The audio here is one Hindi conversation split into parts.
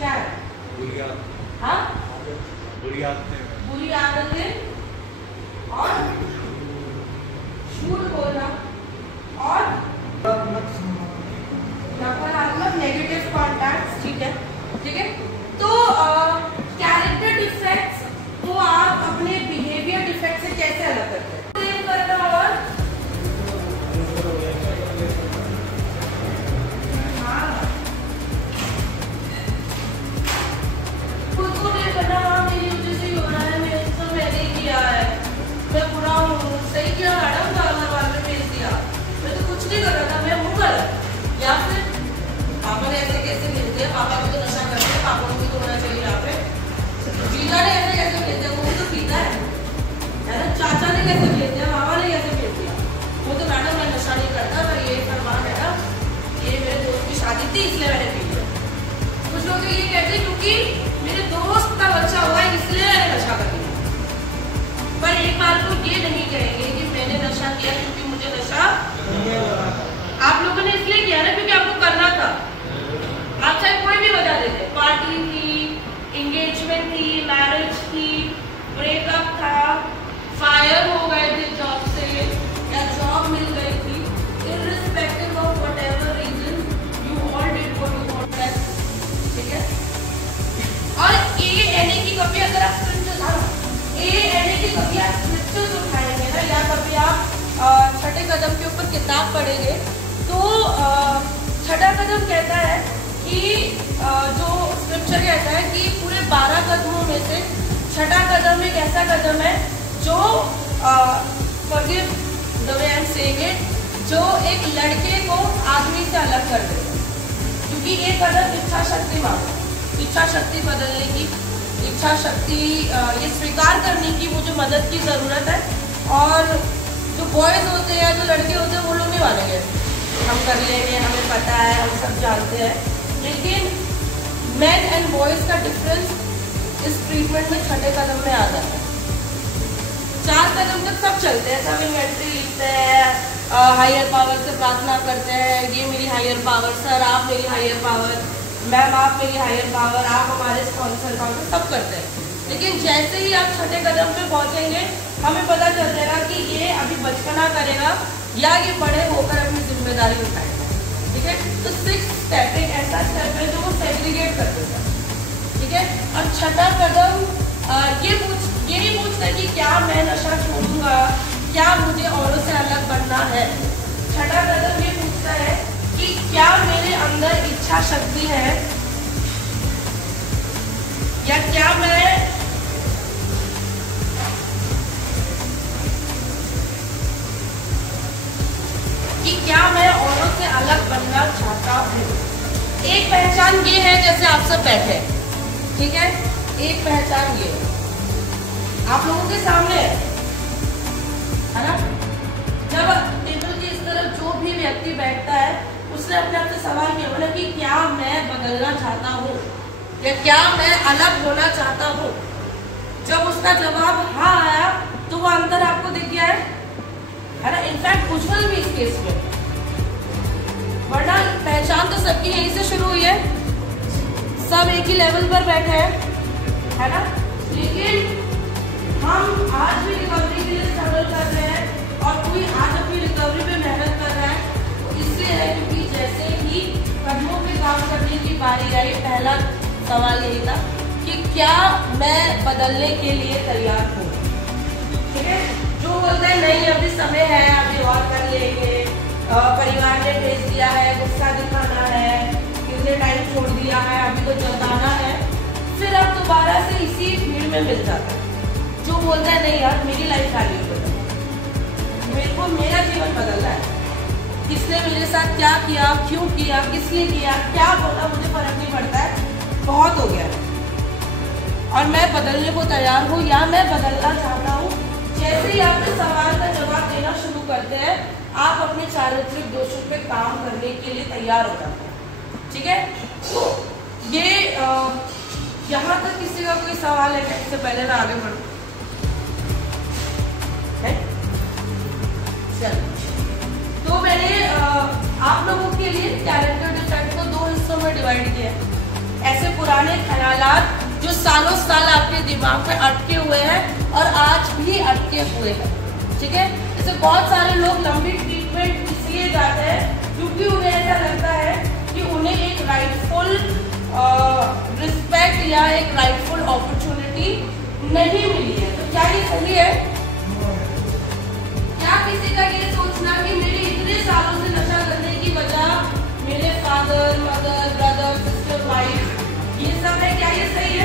क्या है? हाँ, बुरी आदतें और झूठ बोलना और नकारात्मक नेगेटिव कॉन्टैक्ट्स। ठीक है, ठीक है। तो कैरेक्टर डिफेक्ट्स को आप अपने बिहेवियर डिफेक्ट से कैसे अलग करते हैं? करना और खुद को नहीं करना, हाँ मेरी वजह से ही हो रहा है, मेरे तो मैंने किया है, मैं बुरा हूँ, सही किया मैडम, घर में भेज दिया, मैं तो कुछ नहीं कर रहा था, मैं हूँ गलत। या फिर पापा ने ऐसे कैसे मिलते हैं, पापा भी तो नशा करते हैं, पापा को भी तो होना चाहिए यहाँ पे। जीजा ने ऐसे कैसे मिलते हैं, वो भी तो पीता है ना। चाचा ने कैसे भेज दिया, मामा ने कैसे भेज दिया, वो तो मैडम मैं नशा नहीं करता, पर ये फरमान है ना, ये मेरे दोस्त की शादी थी इसलिए मैंने पी लिया। कुछ लोग ये कहते हैं क्योंकि मेरे दोस्त का बच्चा हुआ है इसलिए मैंने नशा कर लिया। पर एक बार को ये नहीं कहेंगे कि मैंने नशा किया क्योंकि मुझे नशा आप लोगों ने इसलिए किया ना क्योंकि आपको करना था। आप चाहे कोई भी वजह देते, पार्टी थी, एंगेजमेंट थी, मैरिज थी, ब्रेकअप था, फायर हो गए थे जॉब से या जॉब मिल गई थी, irrespective of whatever reason you all did what you wanted. ठीक है। और ANA की कभी अगर आप ANA की कभी आप स्क्रिप्चर्स उठाएंगे ना, या कभी आप छठे कदम के ऊपर किताब पढ़ेंगे तो छठा कदम कहता है कि जो स्क्रिप्चर कहता है कि पूरे 12 कदमों में से छठा कदम एक ऐसा कदम है जो forgive the way I'm saying it, जो एक लड़के को आदमी से अलग कर देगा। क्योंकि ये कदम इच्छा शक्ति मांगता है, इच्छा शक्ति बदलने की, इच्छा शक्ति ये स्वीकार करने की मुझे मदद की जरूरत है। और जो बॉयज होते हैं, जो लड़के होते हैं, वो लोग नहीं मानेंगे हम कर लेंगे, हमें पता है, हम सब जानते हैं। लेकिन मेन एंड बॉयज का डिफरेंस इस ट्रीटमेंट में छठे कदम में आ जाता है। 4 कदम तक सब चलते हैं, सब इन्वेंट्री लिखते हैं, हायर पावर से प्रार्थना करते हैं, ये मेरी हायर पावर, सर आप मेरी हायर पावर, मैम आप मेरी हायर पावर, आप हमारे स्पॉन्सर सब करते हैं। लेकिन जैसे ही आप छठे कदम पे पहुंचेंगे हमें पता चल जाएगा कि ये अभी बचपना करेगा या ये बड़े होकर अपनी जिम्मेदारी उठाएगा। ठीक है। तो 6th स्टेप एक ऐसा स्टेप है जो वो सेग्रीगेट कर देता है। ठीक है। और छठा कदम ये नहीं पूछता कि क्या मैं नशा छोड़ूंगा, क्या मुझे औरों से अलग बनना है। छठा कदम ये पूछता है कि क्या मेरे अंदर इच्छा शक्ति है, या क्या मैं औरों से अलग बनना चाहता हूँ। एक पहचान ये है जैसे आप सब बैठे, ठीक है, एक पहचान ये आप लोगों के सामने है ना। जब टेबल की इस तरफ जो भी व्यक्ति बैठता है उसने अपने आप से सवाल किया बोला कि क्या मैं बदलना चाहता हूँ या क्या मैं अलग होना चाहता हूँ। जब उसका जवाब हाँ आया तो वो अंतर आपको दिख गया है ना। इनफैक्ट उज्जवल भी इस केस में, वरना पहचान तो सबकी यहीं से शुरू हुई है, सब एक ही लेवल पर बैठे हैं, है ना। लेकिन हम आज भी रिकवरी के लिए स्ट्रगल कर रहे हैं और कोई आज अपनी रिकवरी पे मेहनत कर रहा है, तो इसलिए है क्योंकि जैसे ही कदमों पे काम करने की बारी आई, पहला सवाल यही था कि क्या मैं बदलने के लिए तैयार हूँ। ठीक है। जो बोलते हैं नहीं अभी समय है, अभी और कर लेंगे, परिवार ने भेज दिया है, गुस्सा दिखाना है, कितने टाइम छोड़ दिया है, अभी तो जताना है, फिर आप दोबारा से इसी भीड़ में मिल जाता है। जो बोलता है नहीं यार मेरी लाइफ वैल्यू बदल, मेरे को मेरा जीवन बदलना है, किसने मेरे साथ क्या किया, क्यों किया, किस लिए किया, क्या बोला, मुझे फर्क नहीं पड़ता है, बहुत हो गया और मैं बदलने को तैयार हूँ या मैं बदलना चाहता हूँ। जैसे ही आप इस सवाल का जवाब देना शुरू करते हैं आप अपने चारित्रिक दोषों पे काम करने के लिए तैयार हो जाते हैं। ठीक है। तो ये यहाँ तक किसी का कोई सवाल है क्या? इससे पहले मैं आगे बढ़ूँ। तो मैंने आप लोगों के लिए कैरेक्टर डिफेक्ट को 2 हिस्सों में डिवाइड किया है। ऐसे पुराने पुराने ख्यालात जो सालों साल आपके दिमाग में अटके हुए हैं और आज भी अटके हुए हैं, ठीक है। जैसे बहुत सारे लोग लंबी ट्रीटमेंट इसलिए जाते हैं क्योंकि उन्हें ऐसा लगता है कि उन्हें एक राइटफुल रिस्पेक्ट या एक राइटफुल अपॉर्चुनिटी नहीं मिली है। तो क्या ये सही है? क्या किसी का ये सोचना कि मेरे इतने सालों से नशा करने की वजह मेरे father, mother, brother, sister, wife ये सब है, क्या ये सही है?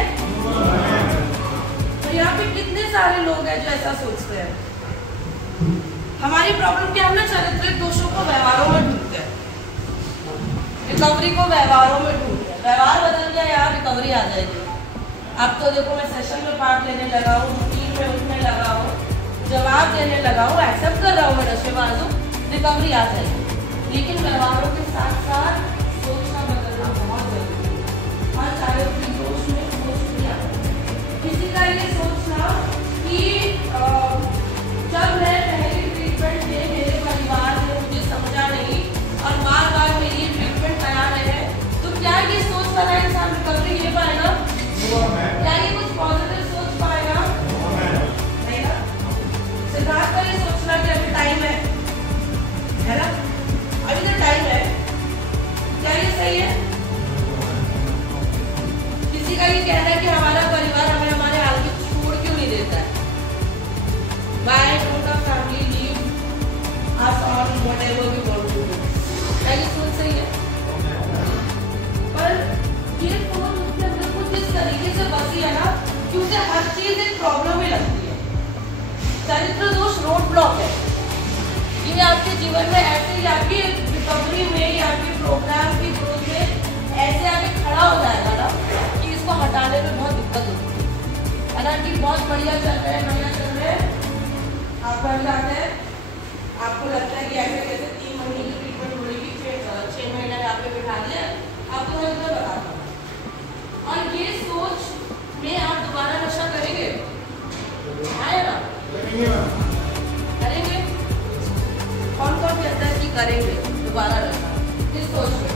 तो यहाँ पे कितने सारे लोग हैं जो ऐसा सोचते हैं। हमारी प्रॉब्लम क्या है ना, चारित्रिक दोषों को व्यवहारों में ढूंढते हैं, रिकवरी को व्यवहारों में ढूंढते हैं। व्यवहार बदल गया यार, रिकवरी आ जाएगी। अब तो देखो मैं सेशन में पार्ट लेने लगा हूँ, रूटीन में उठने लगा हूँ, जवाब देने लगा हूँ, एक्सेप्ट कर रहा हूँ मैं नशेबाज हूँ, रिकवरी आ जाएगी। लेकिन व्यवहारों के साथ साथ सोचना बदलना बहुत जरूरी है। और चारित्रिक दोष में सोच भी आता है। किसी का ये सोचना कि जब मैं पहली ट्रीटमेंट थे मेरे परिवार ने मुझे समझा नहीं और बार बार मेरी ट्रीटमेंट करा रहे हैं, तो क्या ये सोच वाला इंसान रिकवरी ले पाएगा? क्या ये कुछ पॉजिटिव सोच पाएगा? नहीं ना। सिद्धार्थ का ये सोचना कि अभी टाइम है ना, अभी तो टाइम है, क्या ये सही है? किसी का ये कहना है कि हमारा परिवार हमें हमारे हाल में छोड़ क्यों नहीं देता है? Why don't our family leave us on whatever we want to do? क्या ये सोच सही है? पर ये सोच उसके अंदर कुछ इस तरीके से बसी है ना कि उसे हर चीज एक प्रॉब्लम ही लगती है। चरित्र दोष रोड ब्लॉक है। ये आपके जीवन में ऐसे ही आपकी रिकवरी में या आपके प्रोग्राम की ग्रोथ में ऐसे आके खड़ा हो जाएगा ना कि इसको हटाने में बहुत दिक्कत होती है। हालांकि बहुत बढ़िया चल रहा है, आप बन जाते हैं, आपको लगता है कि ऐसे कैसे 3 महीने की ट्रीटमेंट होगी, 6 महीने यहाँ पे बिठा दिया, आपको मैं इतना बताता हूँ। और ये सोच में आप दोबारा नशा करेंगे? आए ना? करेंगे? कौन कौन कहता है कि करेंगे दोबारा नशा? किस सोच में?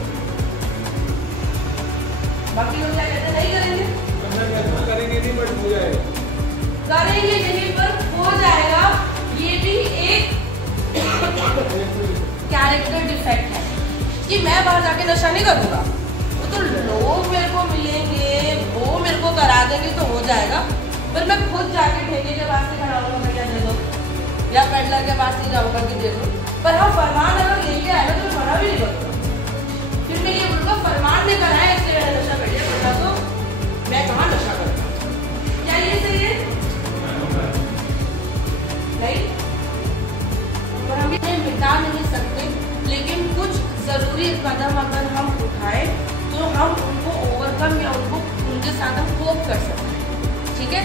बाकी लोग क्या कहते हैं? नहीं करेंगे? करेंगे नहीं, बट हो जाएगा। करेंगे नहीं पर हो जाएगा, ये भी एक कैरेक्टर डिफेक्ट है कि मैं बाहर जाके नशा नहीं करूँगा, वो तो लोग मेरे को मिलेंगे, वो मेरे को करा देंगे तो हो जाएगा, पर मैं खुद जाके ठेके के पास से खड़ा होगा, भैया दे दो, या पेडलर के पास नहीं जाऊँगा कि दे दो। पर हाँ, फरमान अगर लेके आएगा तो मैं मना भी नहीं करूँगा। फिर मैं ये बोलूँगा फरमान लेकर आया इसलिए मैंने नशा कर लिया, वरना तो मैं कहाँ नशा करूँगा। क्या ये सही है? नहीं। पर हम इन्हें मिटा नहीं सकते, लेकिन कुछ जरूरी कदम अगर हम उठाएं तो हम उनको ओवरकम या उनके साथ हम कोप कर सकते हैं, ठीक है।